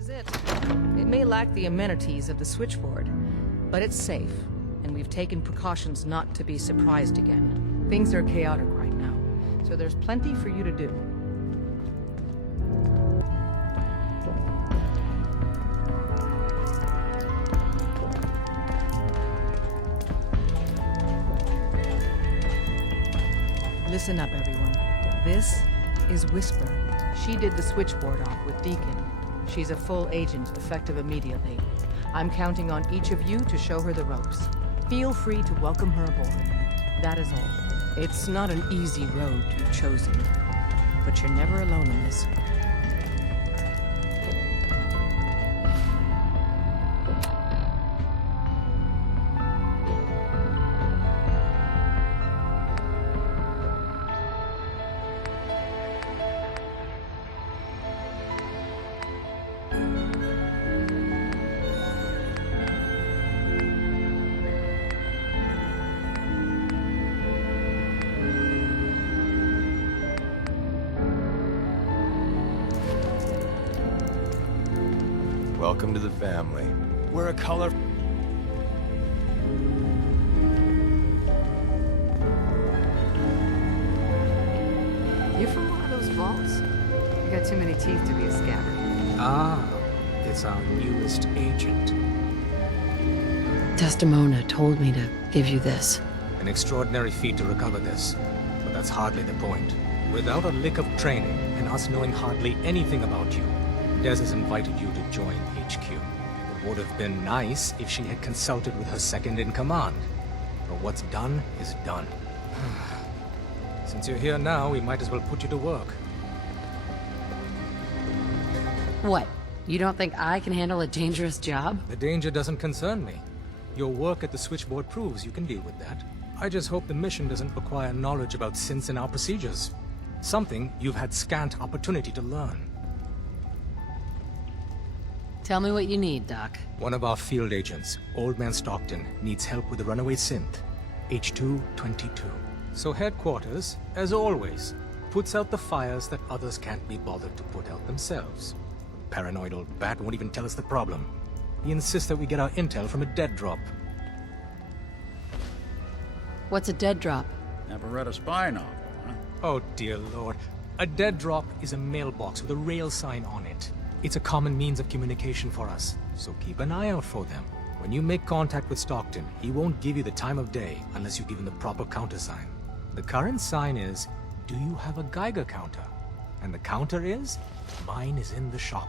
is it. It may lack the amenities of the switchboard, but it's safe, and we've taken precautions not to be surprised again. Things are chaotic right now, so there's plenty for you to do. Listen up, everyone. This is Whisper. She did the switchboard off with Deacon. She's a full agent, effective immediately. I'm counting on each of you to show her the ropes. Feel free to welcome her aboard. That is all. It's not an easy road you've chosen, but you're never alone in this. Welcome to the family. We're a color... You from one of those vaults? You got too many teeth to be a scammer. Ah, it's our newest agent. Desdemona told me to give you this. An extraordinary feat to recover this, but that's hardly the point. Without a lick of training, and us knowing hardly anything about you, Des has invited you to join HQ. It would have been nice if she had consulted with her second-in-command. But what's done is done. Since you're here now, we might as well put you to work. What? You don't think I can handle a dangerous job? The danger doesn't concern me. Your work at the switchboard proves you can deal with that. I just hope the mission doesn't require knowledge about synths and our procedures. Something you've had scant opportunity to learn. Tell me what you need, Doc. One of our field agents, Old Man Stockton, needs help with the runaway synth, H222. So headquarters, as always, puts out the fires that others can't be bothered to put out themselves. Paranoid old bat won't even tell us the problem. He insists that we get our intel from a dead drop. What's a dead drop? Never read a spy novel, huh? Oh dear lord. A dead drop is a mailbox with a rail sign on it. It's a common means of communication for us, so keep an eye out for them. When you make contact with Stockton, he won't give you the time of day unless you give him the proper countersign. The current sign is, do you have a Geiger counter? And the counter is, mine is in the shop.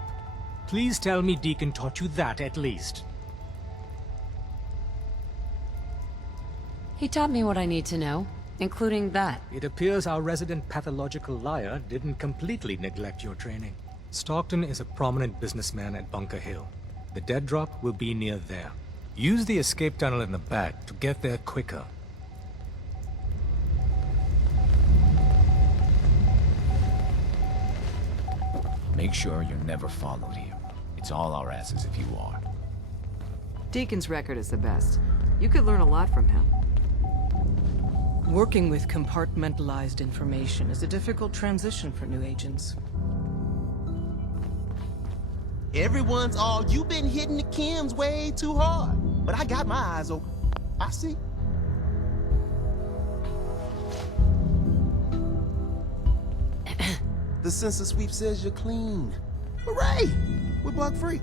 Please tell me Deacon taught you that at least. He taught me what I need to know, including that. It appears our resident pathological liar didn't completely neglect your training. Stockton is a prominent businessman at Bunker Hill. The dead drop will be near there. Use the escape tunnel in the back to get there quicker. Make sure you're never followed here. It's all our asses if you are. Deacon's record is the best. You could learn a lot from him. Working with compartmentalized information is a difficult transition for new agents. Everyone's all, you've been hitting the chems way too hard. But I got my eyes open. I see. The census sweep says you're clean. Hooray! We're bug free.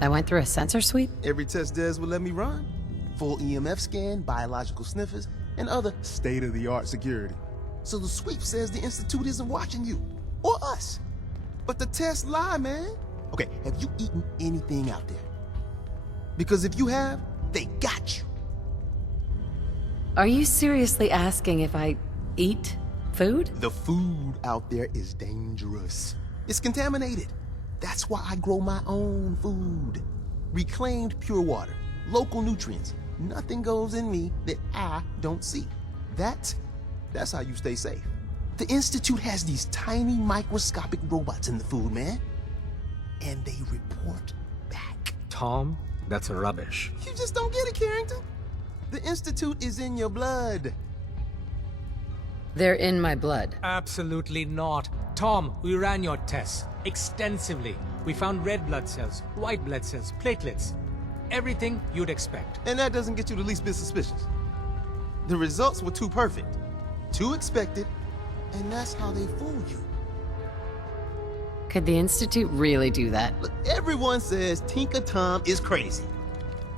I went through a sensor sweep? Every test Des would let me run. Full EMF scan, biological sniffers, and other state-of-the-art security. So the sweep says the Institute isn't watching you, or us. But the tests lie, man. Okay, have you eaten anything out there? Because if you have, they got you. Are you seriously asking if I eat food? The food out there is dangerous. It's contaminated. That's why I grow my own food. Reclaimed pure water, local nutrients. Nothing goes in me that I don't see. That's how you stay safe. The Institute has these tiny microscopic robots in the food, man. And they report back. Tom, that's rubbish. You just don't get it, Carrington. The Institute is in your blood. They're in my blood. Absolutely not. Tom, we ran your tests extensively. We found red blood cells, white blood cells, platelets. Everything you'd expect. And that doesn't get you the least bit suspicious. The results were too perfect, too expected, and that's how they fool you. Could the Institute really do that? Look, everyone says Tinker Tom is crazy.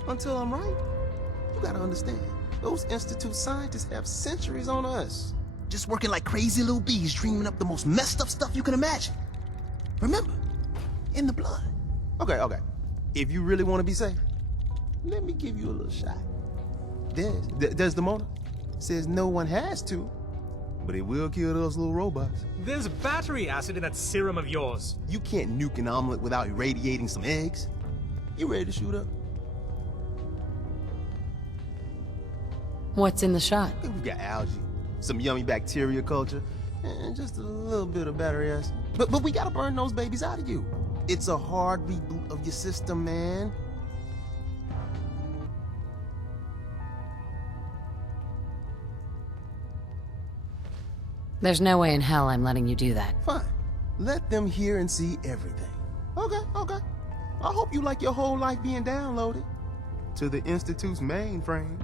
Until I'm right. You gotta understand, those Institute scientists have centuries on us. Just working like crazy little bees, dreaming up the most messed up stuff you can imagine. Remember, in the blood. Okay. If you really want to be safe, let me give you a little shot. Desdemona says no one has to, but it will kill those little robots. There's battery acid in that serum of yours. You can't nuke an omelet without irradiating some eggs. You ready to shoot up? What's in the shot? We got algae, some yummy bacteria culture, and just a little bit of battery acid. But we gotta burn those babies out of you. It's a hard reboot of your system, man. There's no way in hell I'm letting you do that. Fine. Let them hear and see everything. Okay. I hope you like your whole life being downloaded to the Institute's mainframe.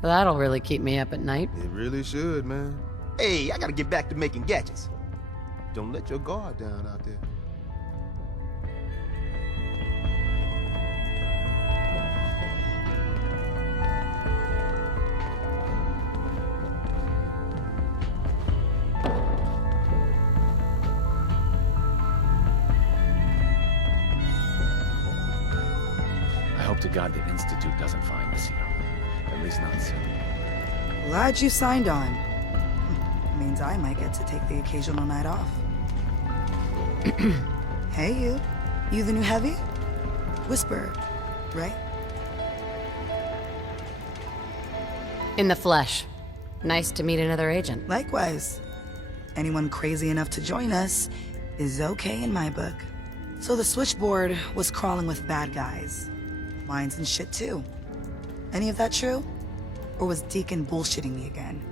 That'll really keep me up at night. It really should, man. Hey, I gotta get back to making gadgets. Don't let your guard down out there. I hope to God the Institute doesn't find the serum. At least not soon. Glad you signed on. Means I might get to take the occasional night off. Hey, you. You the new heavy? Whisper, right? In the flesh. Nice to meet another agent. Likewise. Anyone crazy enough to join us is okay in my book. So the switchboard was crawling with bad guys. Mines and shit too. Any of that true? Or was Deacon bullshitting me again?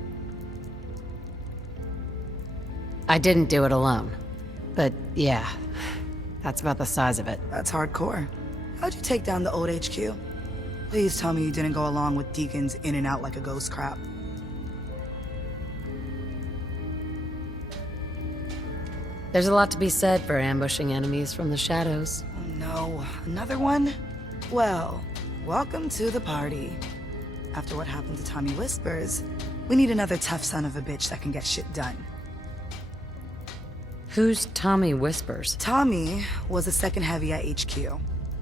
I didn't do it alone. But yeah, that's about the size of it. That's hardcore. How'd you take down the old HQ? Please tell me you didn't go along with Deacon's in and out like a ghost crap. There's a lot to be said for ambushing enemies from the shadows. Oh no, another one? Well, welcome to the party. After what happened to Tommy Whispers, we need another tough son of a bitch that can get shit done. Who's Tommy Whispers? Tommy was a second heavy at HQ.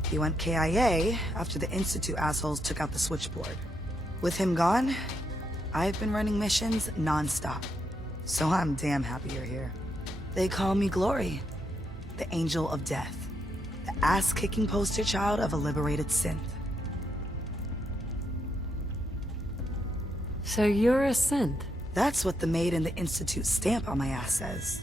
He went KIA after the Institute assholes took out the switchboard. With him gone, I've been running missions non-stop. So I'm damn happy you're here. They call me Glory, the Angel of Death, the ass-kicking poster child of a liberated synth. So you're a synth? That's what the Made in the Institute stamp on my ass says.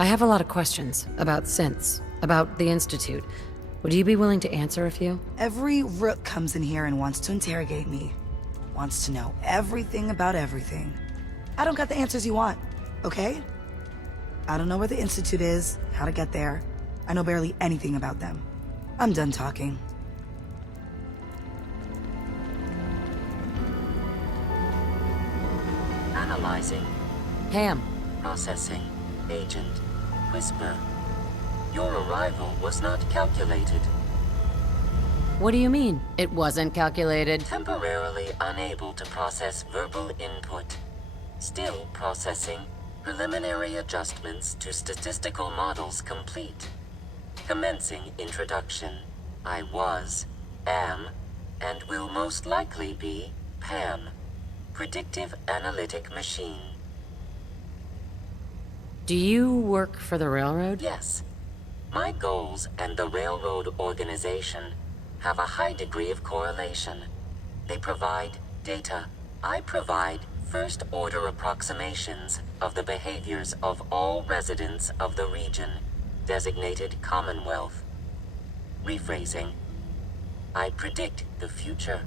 I have a lot of questions about synths, about the Institute. Would you be willing to answer a few? Every rook comes in here and wants to interrogate me. Wants to know everything about everything. I don't got the answers you want, okay? I don't know where the Institute is, how to get there. I know barely anything about them. I'm done talking. Analyzing. Ham. Processing. Agent. Whisper. Your arrival was not calculated. What do you mean, it wasn't calculated? Temporarily unable to process verbal input. Still processing. Preliminary adjustments to statistical models complete. Commencing introduction. I was, am, and will most likely be Pam. Predictive analytic machine. Do you work for the railroad? Yes. My goals and the railroad organization have a high degree of correlation. They provide data. I provide first-order approximations of the behaviors of all residents of the region, designated Commonwealth. Rephrasing. I predict the future.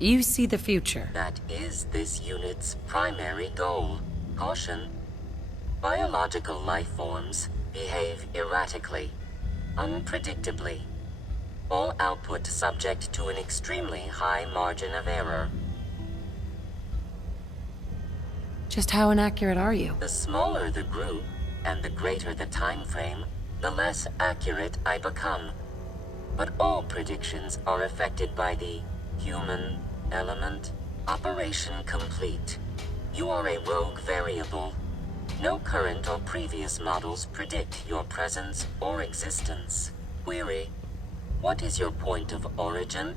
You see the future. That is this unit's primary goal. Caution. Biological life forms behave erratically, unpredictably. All output subject to an extremely high margin of error. Just how inaccurate are you? The smaller the group, and the greater the time frame, the less accurate I become. But all predictions are affected by the human element. Operation complete. You are a rogue variable. No current or previous models predict your presence or existence. Query: what is your point of origin?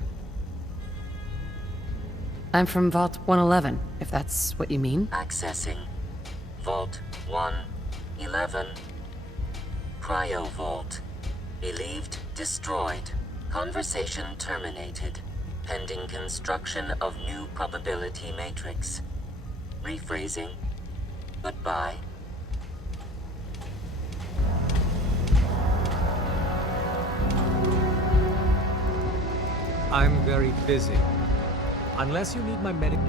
I'm from Vault 111, if that's what you mean. Accessing. Vault 111. Cryo Vault. Believed destroyed. Conversation terminated. Pending construction of new probability matrix. Rephrasing. Goodbye. I'm very busy. Unless you need my medic...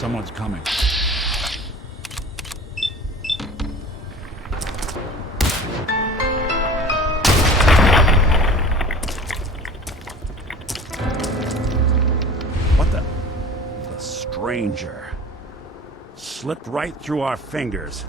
Someone's coming. What the? The stranger. Slipped right through our fingers.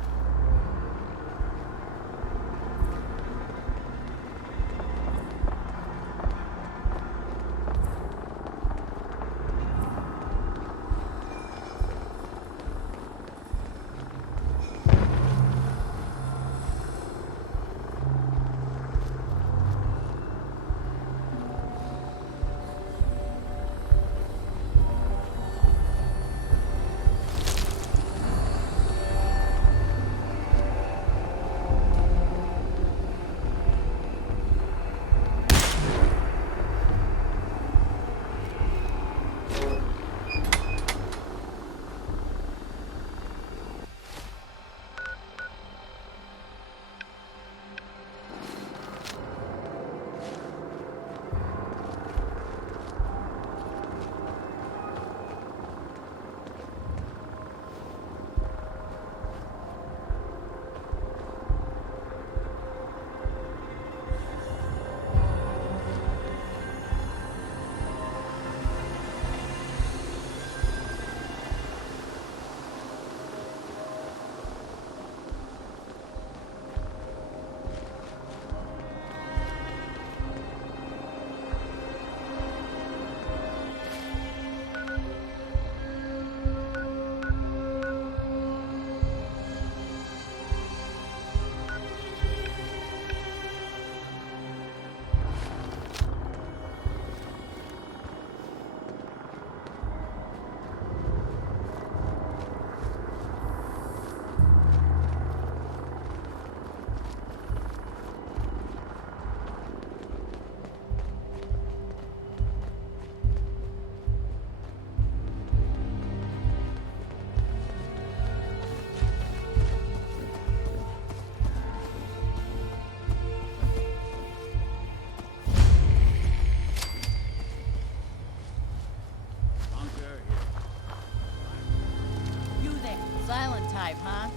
type, huh?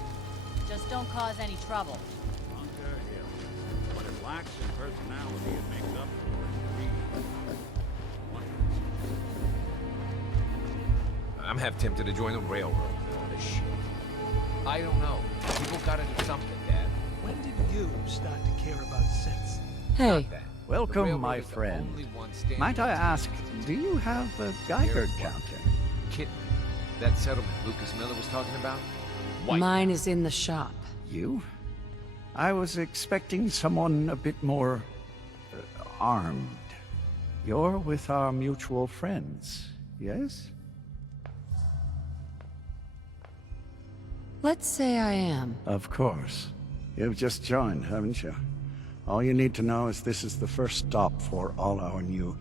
Just don't cause any trouble. Bunker Hill. But it lacks in personality and makes up for it in greed. I'm half tempted to join the railroad. This shit. I don't know. People gotta do something, Dad. When did you start to care about sense? Hey. Welcome, my friend. Might I ask, do you have a Geiger counter? Kitten. That settlement Lucas Miller was talking about? White. Mine is in the shop. You? I was expecting someone a bit more armed. You're with our mutual friends, yes? Let's say I am. Of course. You've just joined, haven't you? All you need to know is this is the first stop for all our new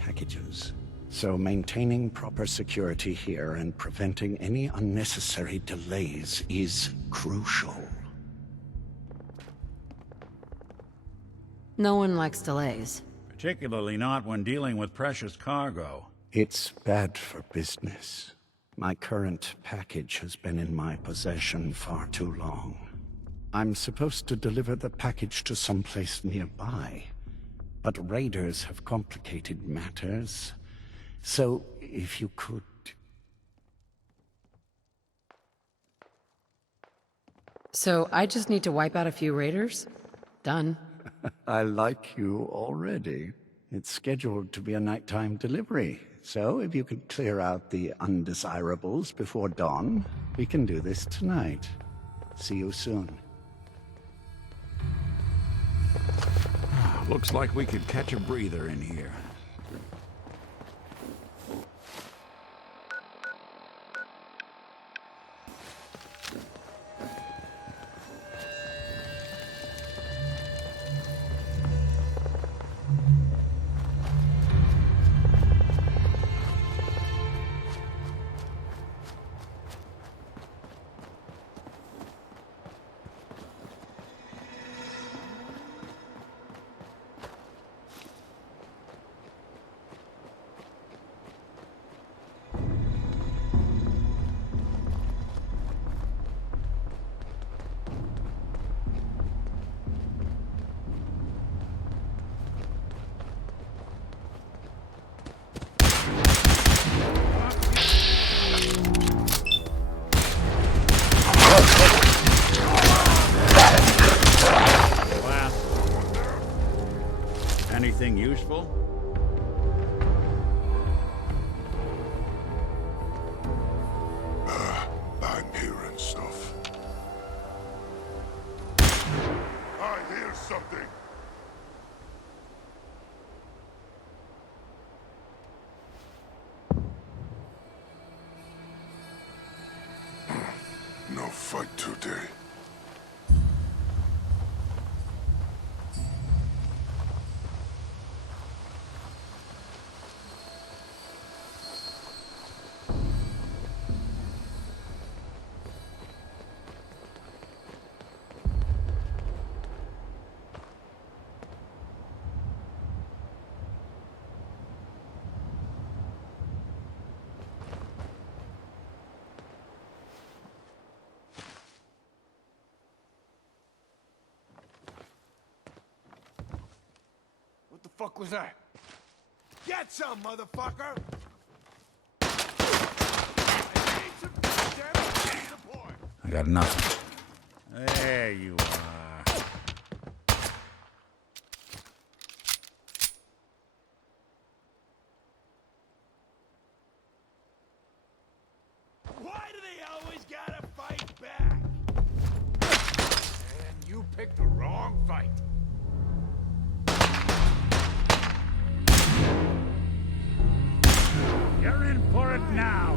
packages. So maintaining proper security here and preventing any unnecessary delays is crucial. No one likes delays. Particularly not when dealing with precious cargo. It's bad for business. My current package has been in my possession far too long. I'm supposed to deliver the package to someplace nearby, but raiders have complicated matters. So, if you could... So, I just need to wipe out a few raiders? Done. I like you already. It's scheduled to be a nighttime delivery. So, if you could clear out the undesirables before dawn, we can do this tonight. See you soon. Looks like we could catch a breather in here. fight today. What the fuck was that? Get some, motherfucker! I got nothing. There you are. Why do they always gotta fight back? And you picked the wrong fight. You're in for it now.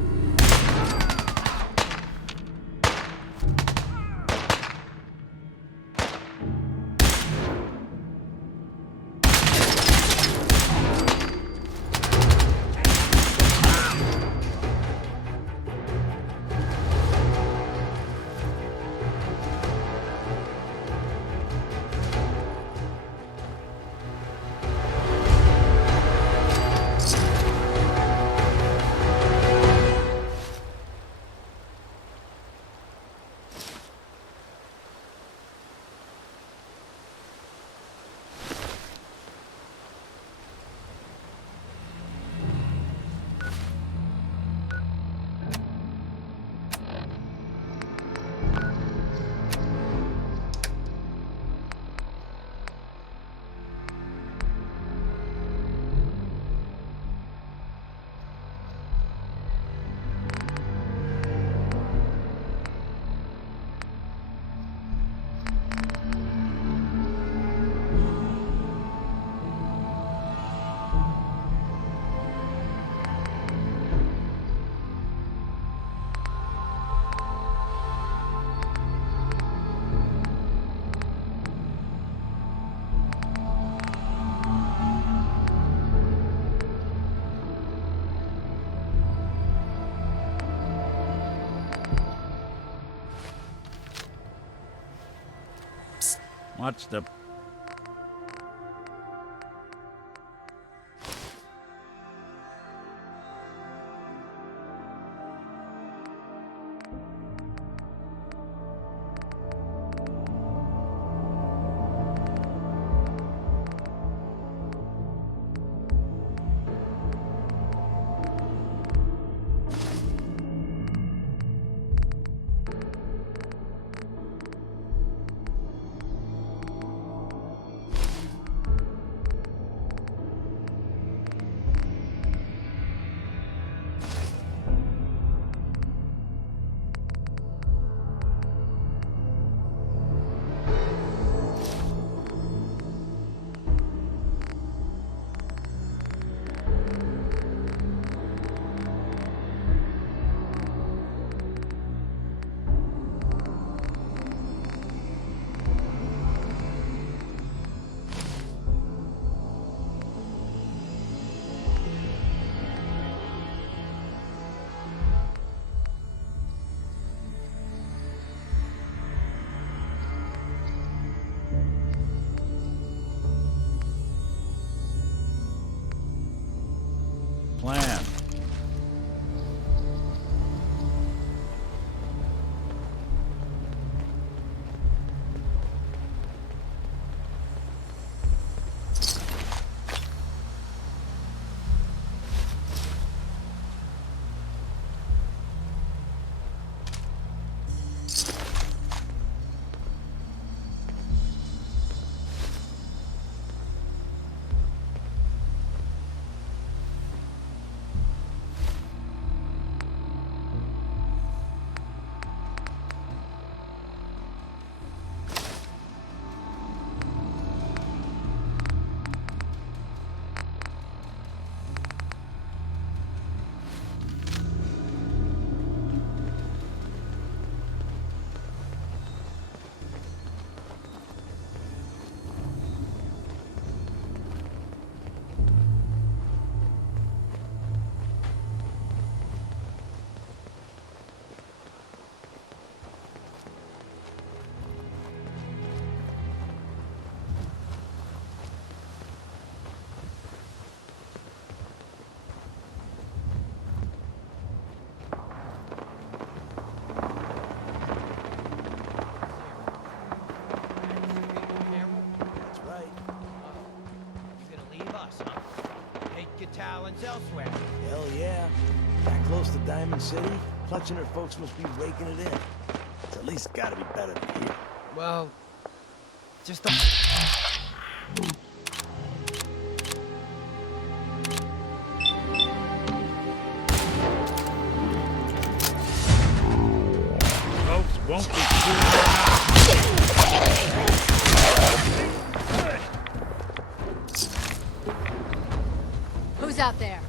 What's the... to Diamond-City, Clutch and her folks must be raking it in. It's at least gotta be better than here. Well, just Folks won't be Who's out there?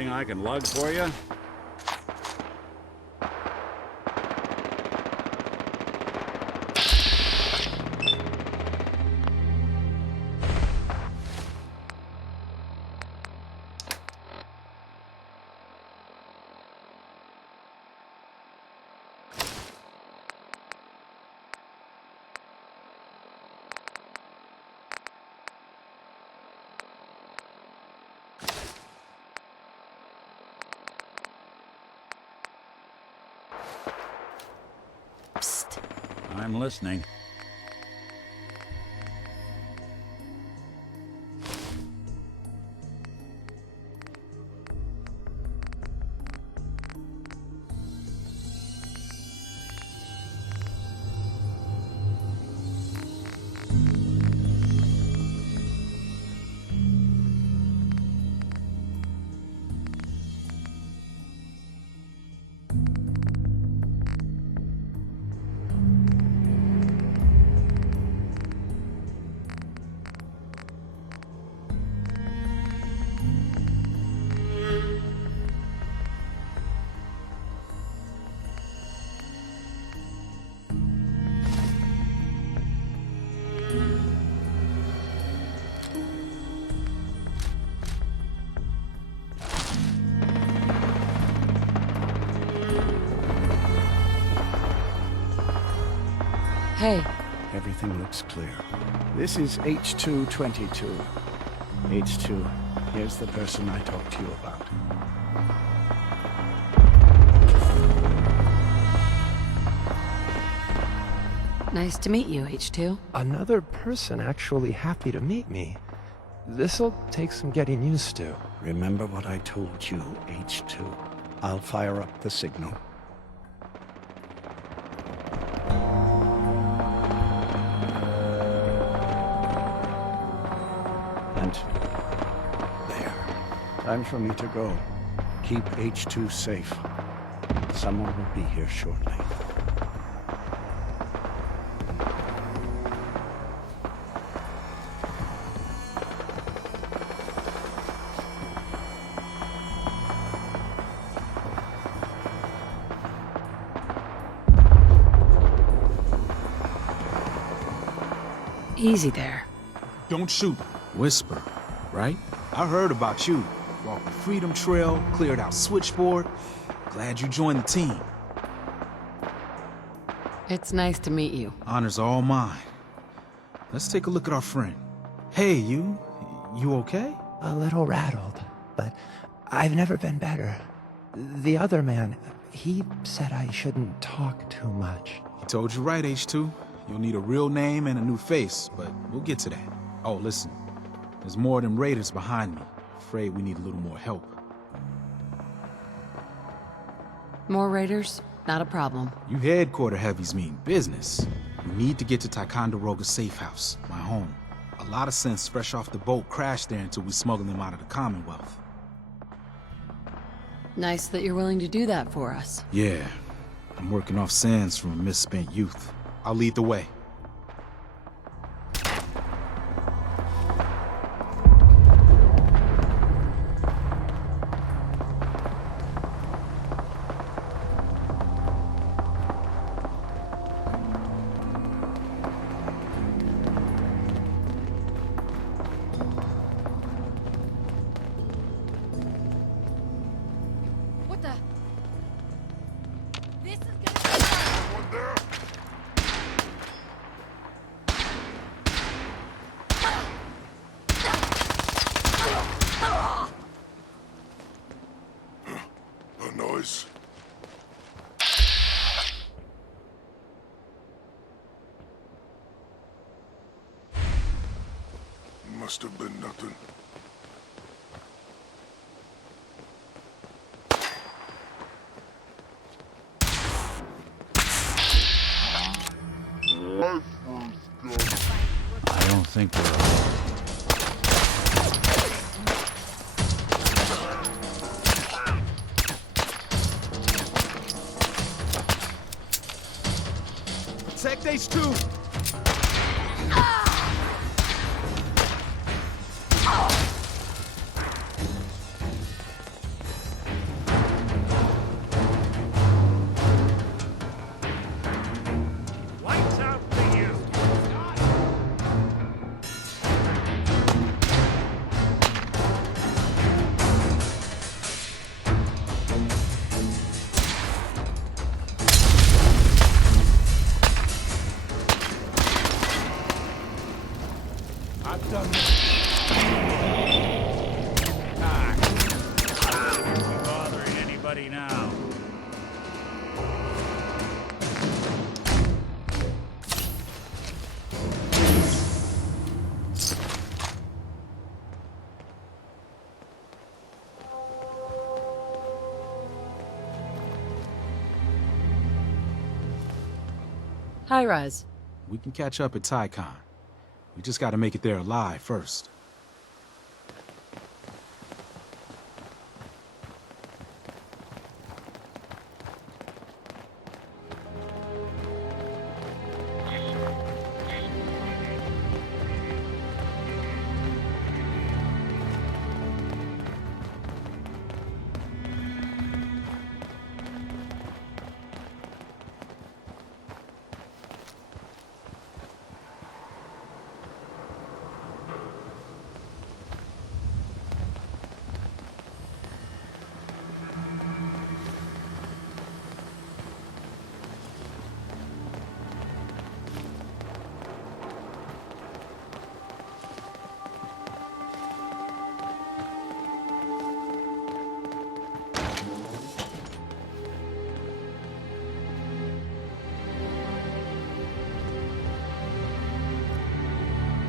anything I can lug for you? I'm listening. Hey. Everything looks clear. This is H222. H2, here's the person I talked to you about. Nice to meet you, H2. Another person actually happy to meet me. This'll take some getting used to. Remember what I told you, H2. I'll fire up the signal. And there. Time for me to go. Keep H2 safe. Someone will be here shortly. Easy there. Don't shoot. Whisper, right? I heard about you. Walked the Freedom Trail, cleared out Switchboard. Glad you joined the team. It's nice to meet you. Honor's all mine. Let's take a look at our friend. Hey, you okay? A little rattled, but I've never been better. The other man, he said I shouldn't talk too much. He told you right, H2. You'll need a real name and a new face, but we'll get to that. Oh, listen. There's more of them raiders behind me. Afraid we need a little more help. More raiders? Not a problem. You headquarter heavies mean business. We need to get to Ticonderoga's safe house, my home. A lot of sense fresh off the boat crashed there until we smuggled them out of the Commonwealth. Nice that you're willing to do that for us. Yeah, I'm working off sands from a misspent youth. I'll lead the way. What the? This is A noise. Must have been nothing. I don't think we're... Protect H2! Lights out for you. I've done this. Not bothering anybody now. Hi, Raz. We can catch up at Tycon. We just gotta make it there alive first.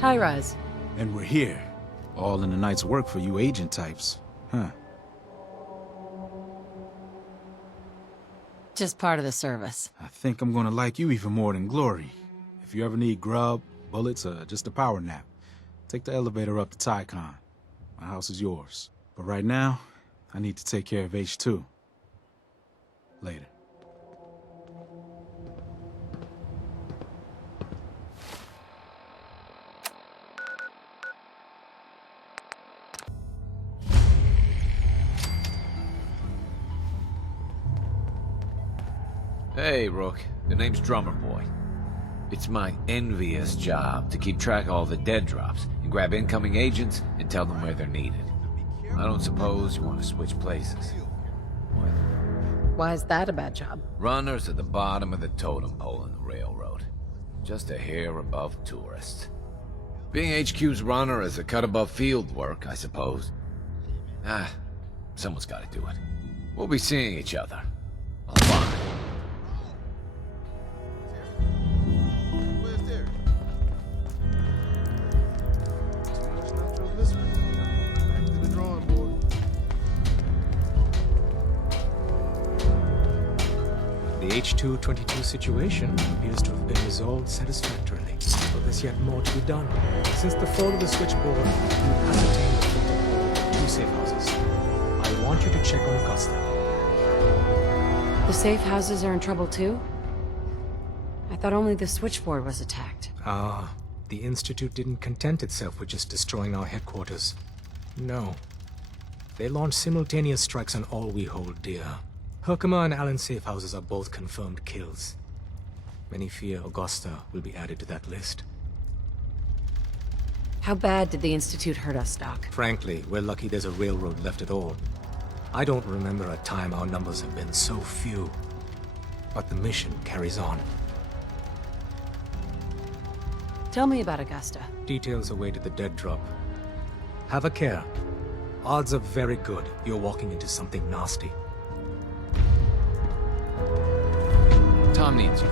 Hi, Raz. And we're here. All in the night's work for you agent types. Huh. Just part of the service. I think I'm gonna like you even more than Glory. If you ever need grub, bullets, or just a power nap, take the elevator up to Tycon. My house is yours. But right now, I need to take care of H2. Later. Hey, Rook. The name's Drummer Boy. It's my envious job to keep track of all the dead drops and grab incoming agents and tell them where they're needed. I don't suppose you want to switch places. Why is that a bad job? Runners at the bottom of the totem pole in the railroad. Just a hair above tourists. Being HQ's runner is a cut above field work, I suppose. Someone's got to do it. We'll be seeing each other. I'll H222 situation appears to have been resolved satisfactorily, but there's yet more to be done. Since the fall of the switchboard, we've ascertained the fate of all 2 safe houses. I want you to check on Augusta. The safe houses are in trouble too? I thought only the switchboard was attacked. The Institute didn't content itself with just destroying our headquarters. No. They launched simultaneous strikes on all we hold dear. Herkimer and Allen's safe houses are both confirmed kills. Many fear Augusta will be added to that list. How bad did the Institute hurt us, Doc? Frankly, we're lucky there's a railroad left at all. I don't remember a time our numbers have been so few. But the mission carries on. Tell me about Augusta. Details await at the dead drop. Have a care. Odds are very good you're walking into something nasty. Tom needs you.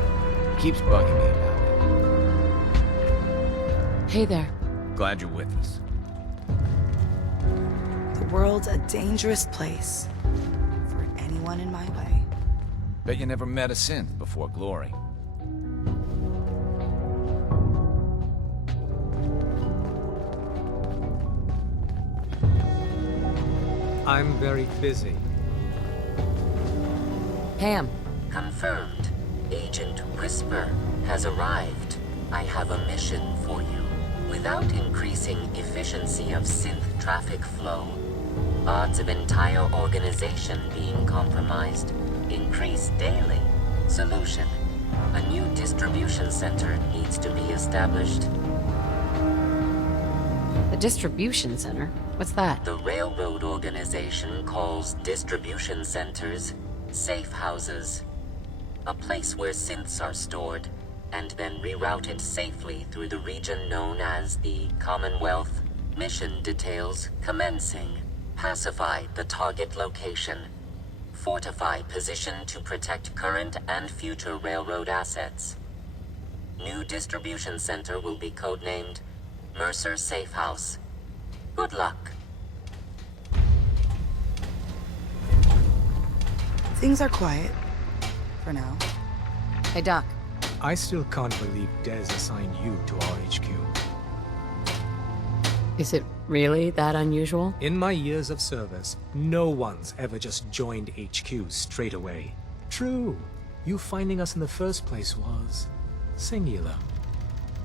Keeps bugging me about it. Hey there. Glad you're with us. The world's a dangerous place for anyone in my way. Bet you never met a synth before Glory. I'm very busy. Pam. Confirmed. Agent Whisper has arrived. I have a mission for you. Without increasing efficiency of synth traffic flow, odds of entire organization being compromised increase daily. Solution. A new distribution center needs to be established. The distribution center? What's that? The railroad organization calls distribution centers safe houses. A place where synths are stored and then rerouted safely through the region known as the Commonwealth. Mission details commencing. Pacify the target location. Fortify position to protect current and future railroad assets. New distribution center will be codenamed Mercer Safe House. Good luck. Things are quiet. For now. Hey, Doc. I still can't believe Des assigned you to our HQ. Is it really that unusual? In my years of service, no one's ever just joined HQ straight away. True, you finding us in the first place was singular.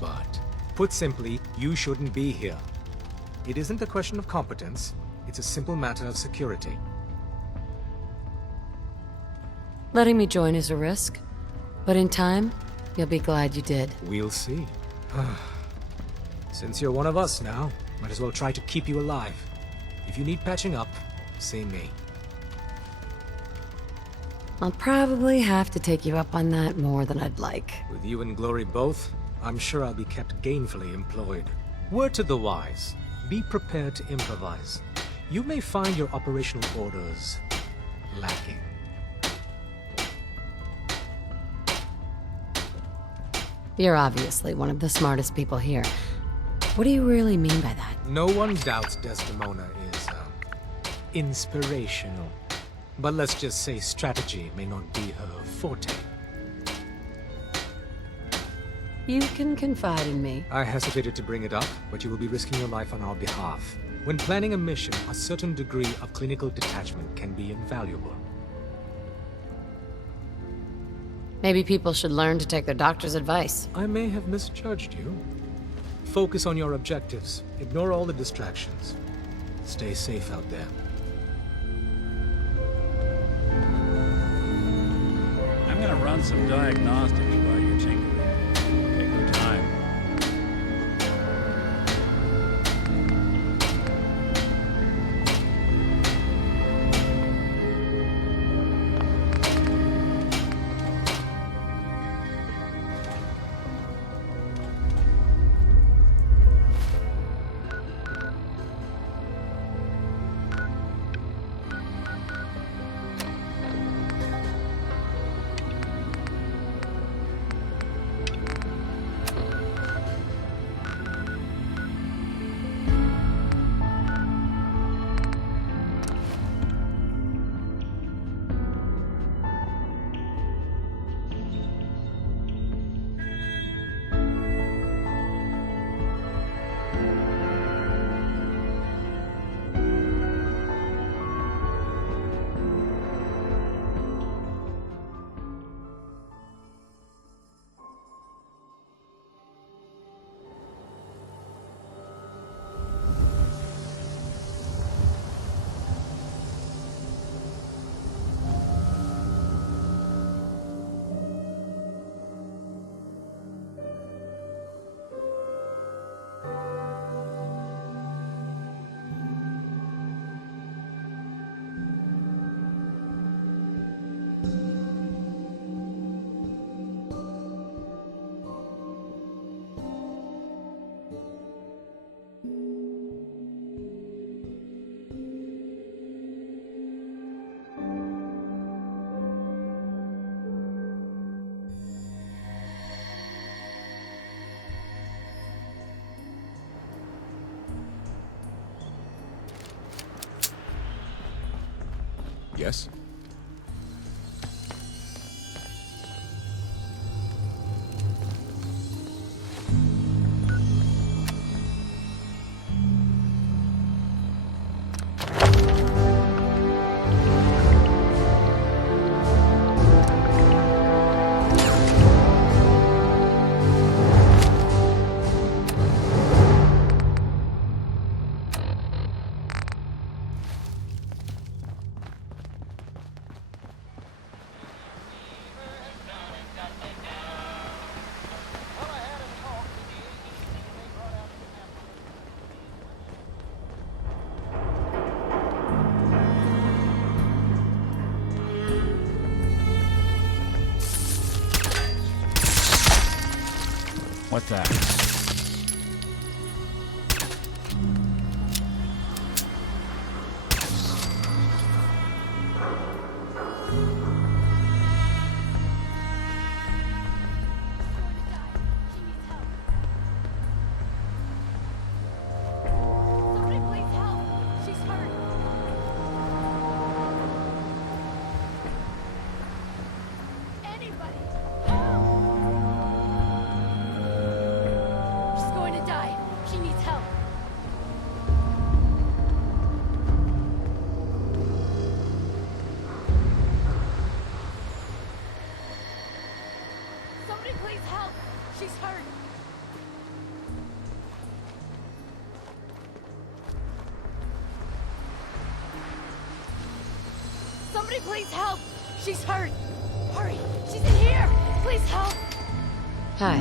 But, put simply, you shouldn't be here. It isn't a question of competence, it's a simple matter of security. Letting me join is a risk, but in time, you'll be glad you did. We'll see. Since you're one of us now, might as well try to keep you alive. If you need patching up, see me. I'll probably have to take you up on that more than I'd like. With you and Glory both, I'm sure I'll be kept gainfully employed. Word to the wise, be prepared to improvise. You may find your operational orders lacking. You're obviously one of the smartest people here. What do you really mean by that? No one doubts Desdemona is, inspirational. But let's just say strategy may not be her forte. You can confide in me. I hesitated to bring it up, but you will be risking your life on our behalf. When planning a mission, a certain degree of clinical detachment can be invaluable. Maybe people should learn to take their doctor's advice. I may have misjudged you. Focus on your objectives. Ignore all the distractions. Stay safe out there. I'm gonna run some diagnostics while you're tinkering. Take your time. guess. What the? Somebody please help! She's hurt! Hurry! She's in here! Please help! Hi.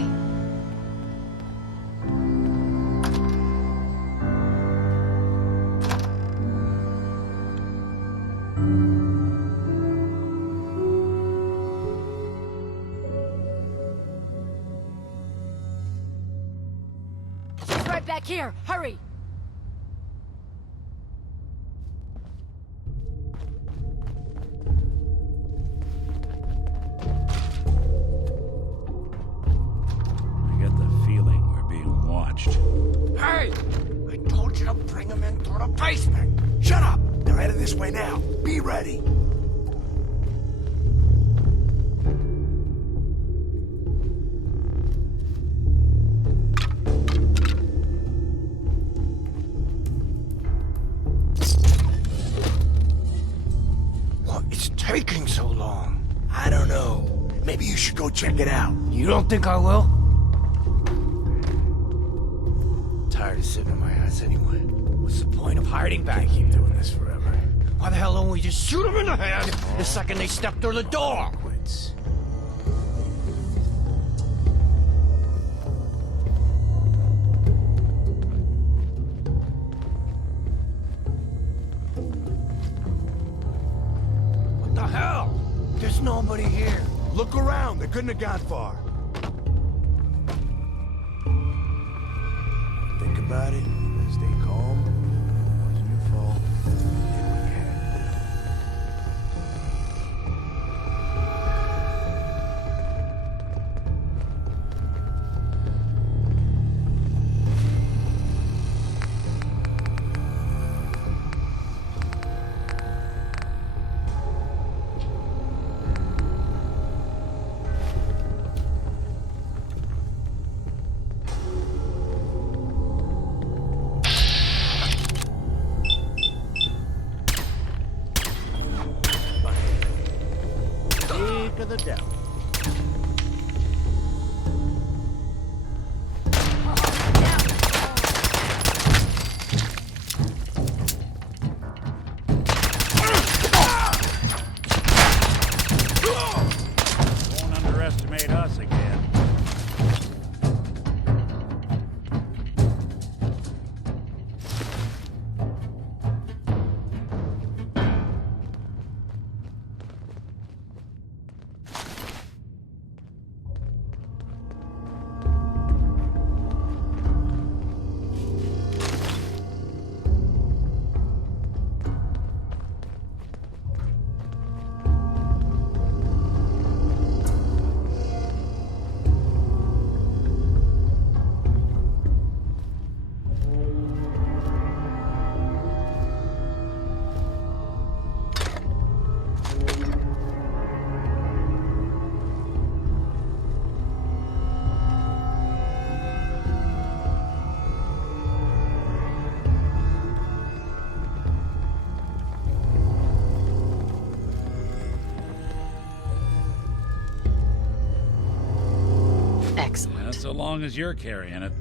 She's right back here! Hurry! Hey! I told you to bring them in through the basement! Shut up! They're headed this way now. Be ready! What is taking so long? I don't know. Maybe you should go check it out. You don't think I will? Tired of sitting on my ass anyway. What's the point of hiding back? Keep doing this forever. Why the hell don't we just shoot them in the head the second they step through the door? Quits. What the hell? There's nobody here. Look around. They couldn't have gone far. Think about it. Stay calm. It wasn't your fault. You did what you had to Excellent. Yeah, so long as you're carrying it.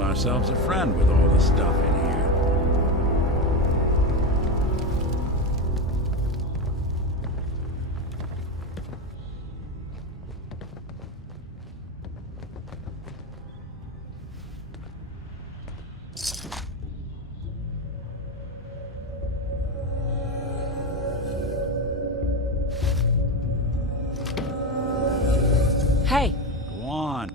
Ourselves a friend with all the stuff in here. Hey. Go on.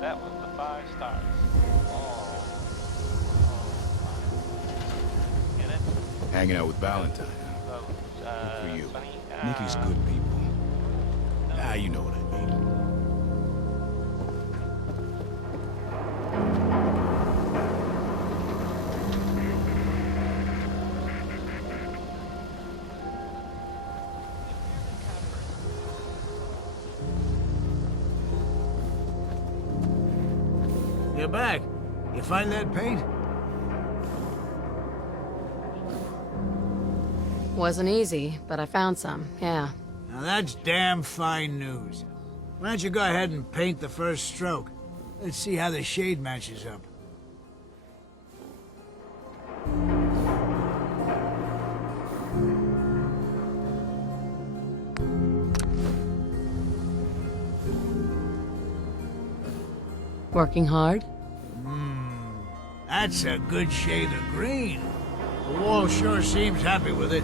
That was the 5 stars. Get it? Hanging out with Valentine. Good for you. Nikki's good people. You know what I mean. You're back. You find that paint? Wasn't easy, but I found some, yeah. Now that's damn fine news. Why don't you go ahead and paint the first stroke? Let's see how the shade matches up. Working hard? That's a good shade of green. The wall sure seems happy with it.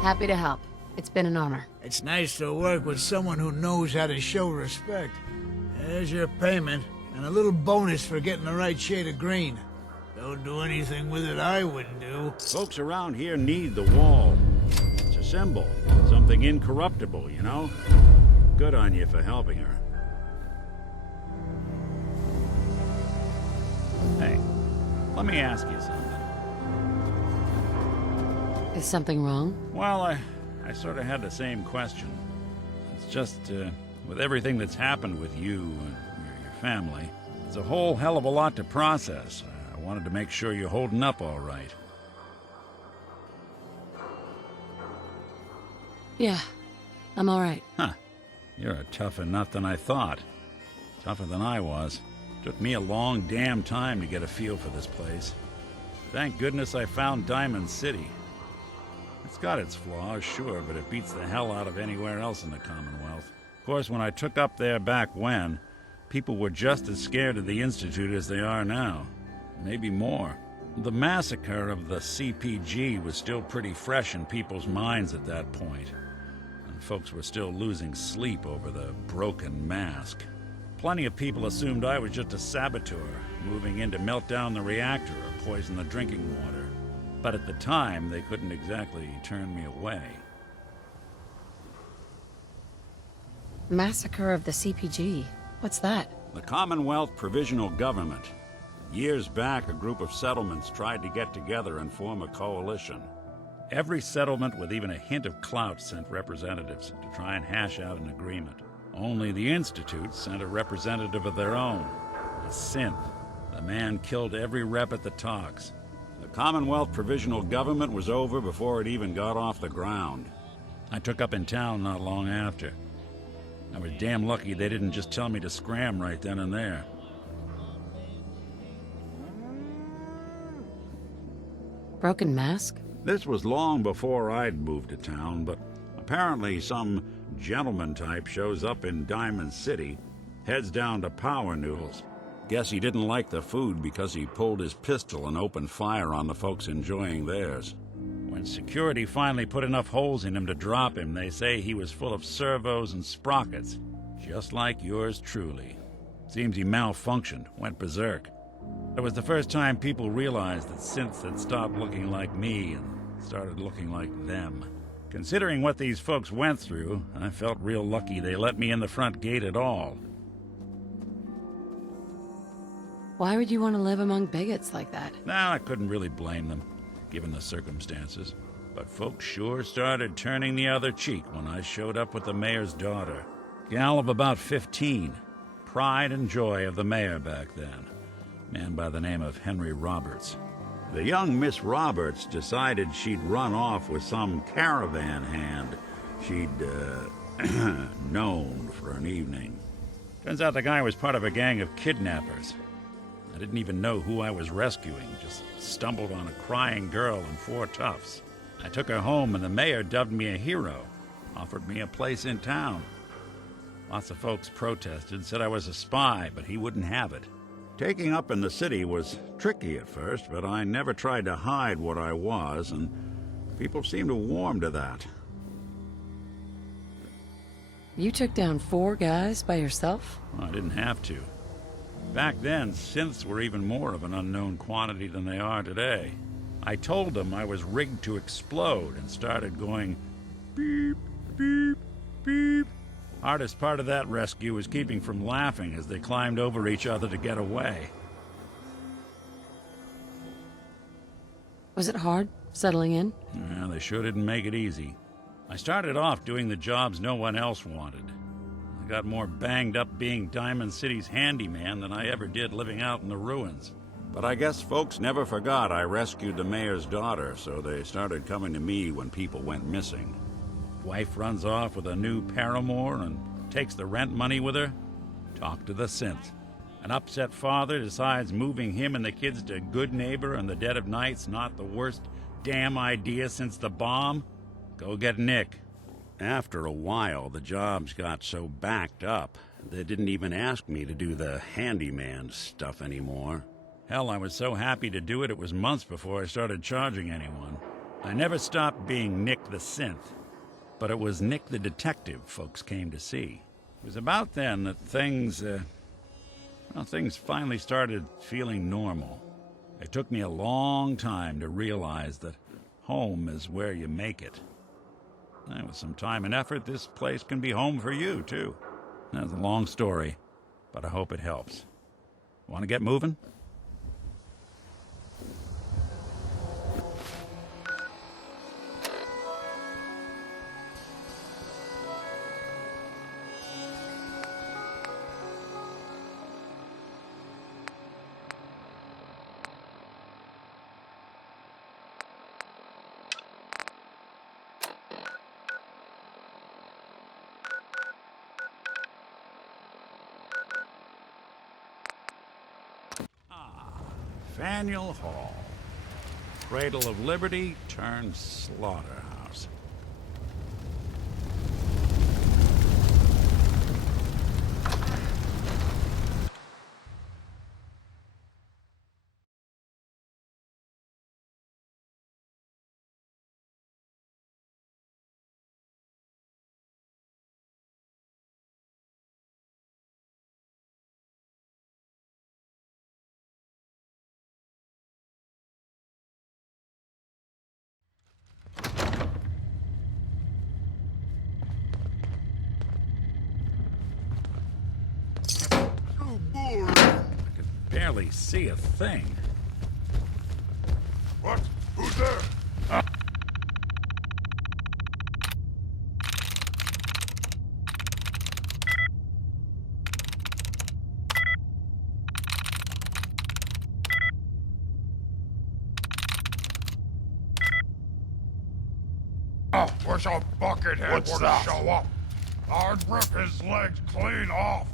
Happy to help. It's been an honor. It's nice to work with someone who knows how to show respect. There's your payment, and a little bonus for getting the right shade of green. Don't do anything with it I wouldn't do. Folks around here need the wall. It's a symbol. Something incorruptible, you know? Good on you for helping her. Hey, let me ask you something. Is something wrong? Well, I sort of had the same question. It's just, with everything that's happened with you and your family, it's a whole hell of a lot to process. I wanted to make sure you're holding up all right. Yeah, I'm all right. Huh. You're a tougher nut than I thought. Tougher than I was. Took me a long damn time to get a feel for this place. Thank goodness I found Diamond-City. It's got its flaws, sure, but it beats the hell out of anywhere else in the Commonwealth. Of course, when I took up there back when, people were just as scared of the Institute as they are now. Maybe more. The massacre of the CPG was still pretty fresh in people's minds at that point, and folks were still losing sleep over the broken mask. Plenty of people assumed I was just a saboteur, moving in to melt down the reactor or poison the drinking water. But at the time, they couldn't exactly turn me away. Massacre of the CPG. What's that? The Commonwealth Provisional Government. Years back, a group of settlements tried to get together and form a coalition. Every settlement with even a hint of clout sent representatives to try and hash out an agreement. Only the Institute sent a representative of their own, a synth. The man killed every rep at the talks. The Commonwealth Provisional Government was over before it even got off the ground. I took up in town not long after. I was damn lucky they didn't just tell me to scram right then and there. Broken mask? This was long before I'd moved to town, but apparently some gentleman type shows up in Diamond-City, heads down to Power Noodles. Guess he didn't like the food because he pulled his pistol and opened fire on the folks enjoying theirs. When security finally put enough holes in him to drop him, they say he was full of servos and sprockets, just like yours truly. Seems he malfunctioned, went berserk. It was the first time people realized that synths had stopped looking like me and started looking like them. Considering what these folks went through, I felt real lucky they let me in the front gate at all. Why would you want to live among bigots like that? Nah, I couldn't really blame them, given the circumstances. But folks sure started turning the other cheek when I showed up with the mayor's daughter. Gal of about 15. Pride and joy of the mayor back then. Man by the name of Henry Roberts. The young Miss Roberts decided she'd run off with some caravan hand she'd, known for an evening. Turns out the guy was part of a gang of kidnappers. I didn't even know who I was rescuing, just stumbled on a crying girl and 4 toughs. I took her home and the mayor dubbed me a hero, offered me a place in town. Lots of folks protested, said I was a spy, but he wouldn't have it. Taking up in the city was tricky at first, but I never tried to hide what I was, and people seemed to warm to that. You took down 4 guys by yourself? Well, I didn't have to. Back then, synths were even more of an unknown quantity than they are today. I told them I was rigged to explode and started going beep, beep, beep. Hardest part of that rescue was keeping from laughing as they climbed over each other to get away. Was it hard, settling in? Yeah, they sure didn't make it easy. I started off doing the jobs no one else wanted. I got more banged up being Diamond-City's handyman than I ever did living out in the ruins. But I guess folks never forgot I rescued the mayor's daughter, so they started coming to me when people went missing. Wife runs off with a new paramour and takes the rent money with her. Talk to the synth. An upset father decides moving him and the kids to Good Neighbor in the dead of night's not the worst damn idea since the bomb. Go get Nick. After a while, the jobs got so backed up, they didn't even ask me to do the handyman stuff anymore. Hell, I was so happy to do it, it was months before I started charging anyone. I never stopped being Nick the synth. But it was Nick the detective folks came to see. It was about then that things finally started feeling normal. It took me a long time to realize that home is where you make it. And with some time and effort, this place can be home for you, too. That's a long story, but I hope it helps. Want to get moving? Faneuil Hall. Cradle of liberty turned slaughterhouse. Barely see a thing. What? Who's there? Oh, wish a buckethead would show up. I'd rip his legs clean off.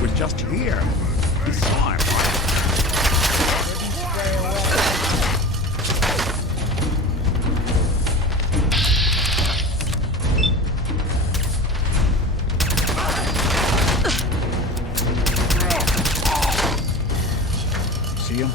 We're just here. We saw him. See him?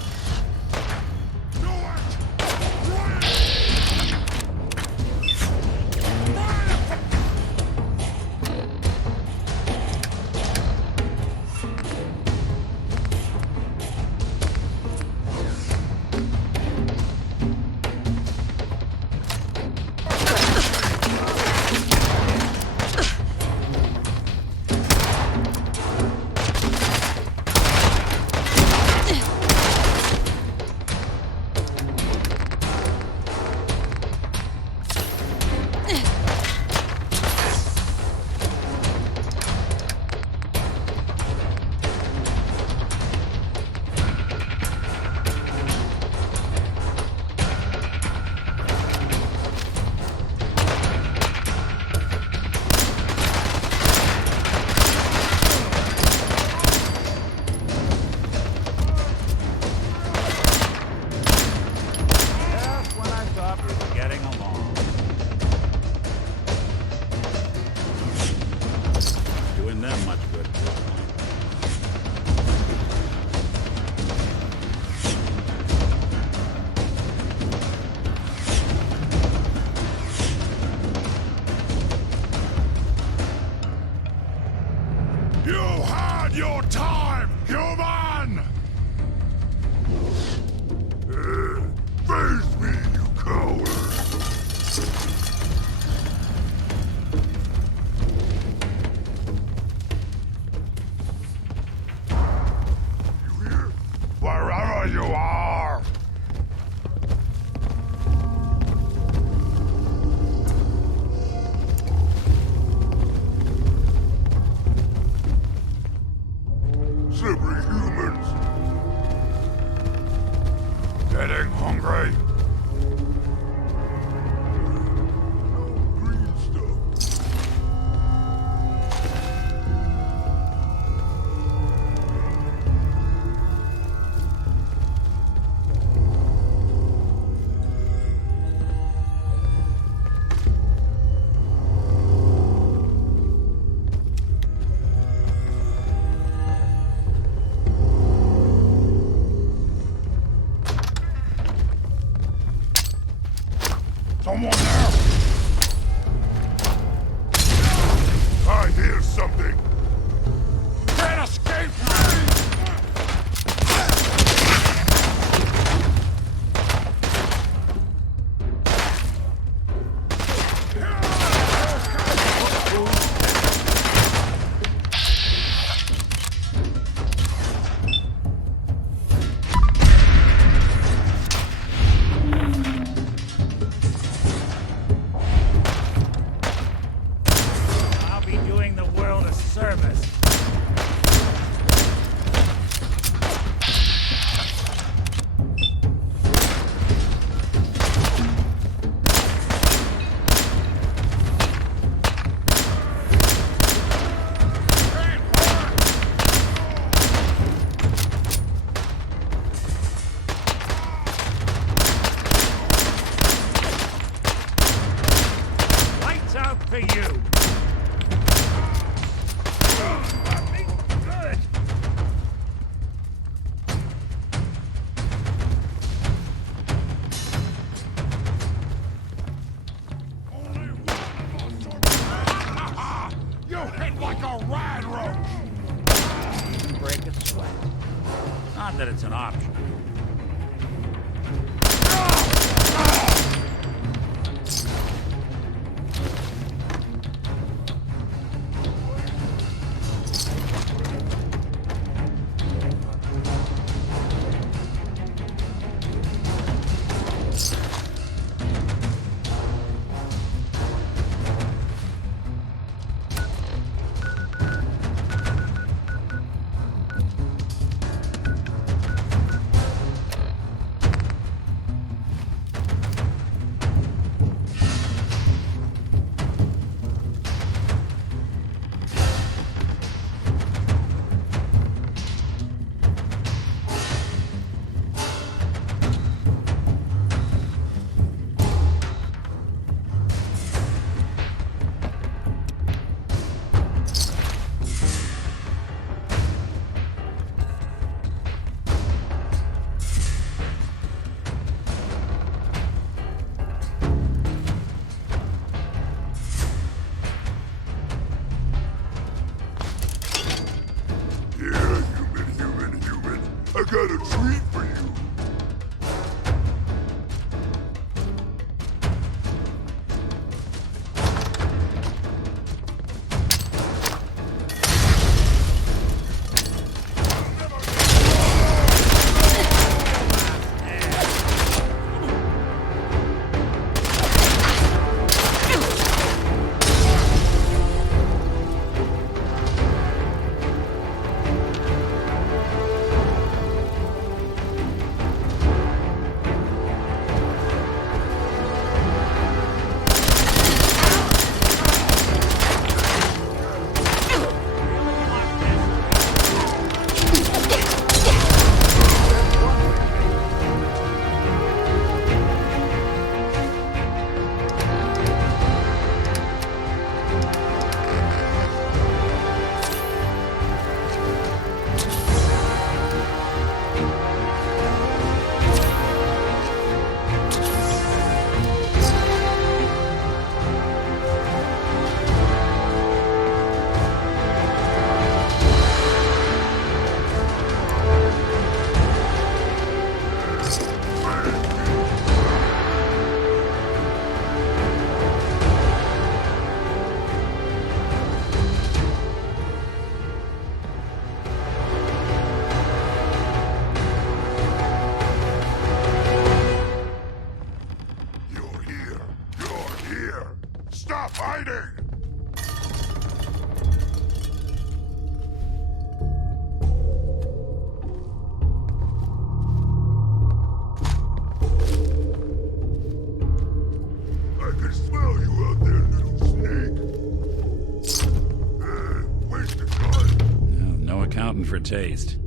Your time, human! Face me, you coward! You hear? Wherever you are! Slippery humans. Getting hungry. No green stuff. Someone there! I hear something! Can't escape me! to you. You hit like a rad roach. Break a sweat. Not that it's an option. I got a treat for you. Stop hiding! I can smell you out there, little snake. Where's the gun? No accounting for taste.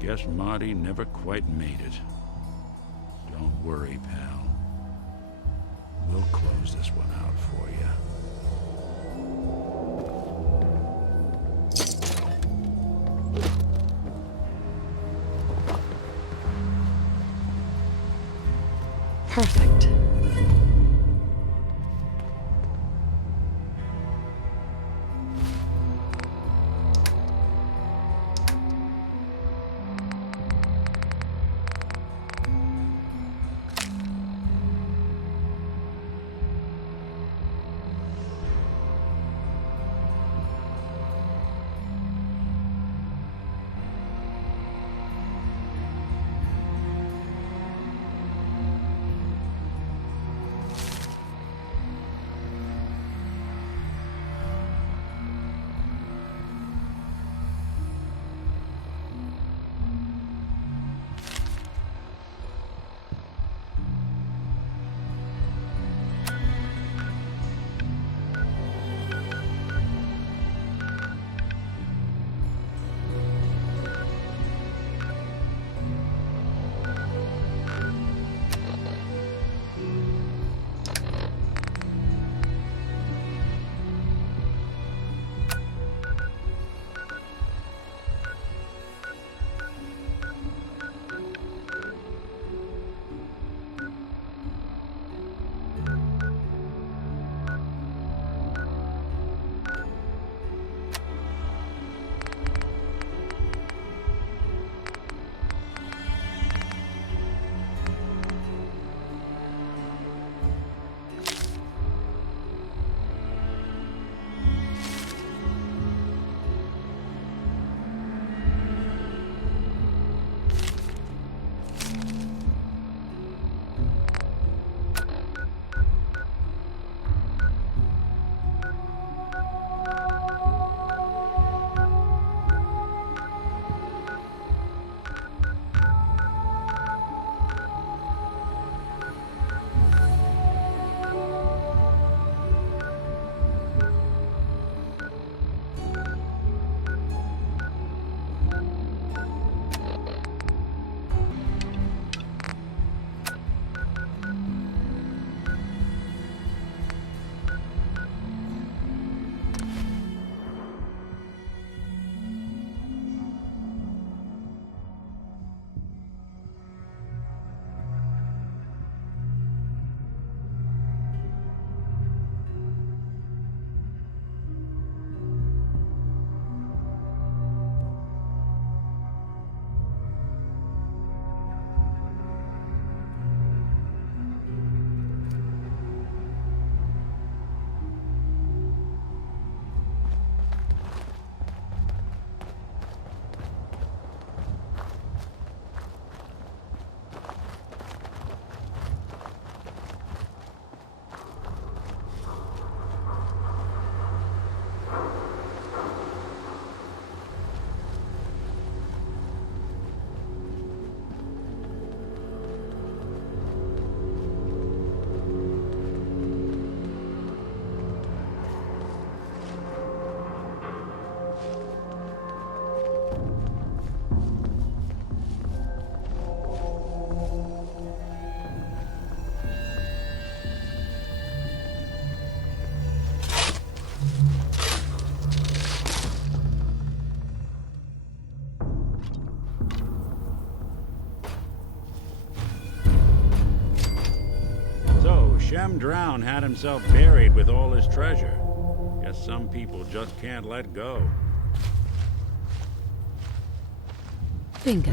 Guess Marty never quite made it. Don't worry, pal. We'll close this one out for you. Perfect. Gem Drown had himself buried with all his treasure. Guess some people just can't let go. Bingo.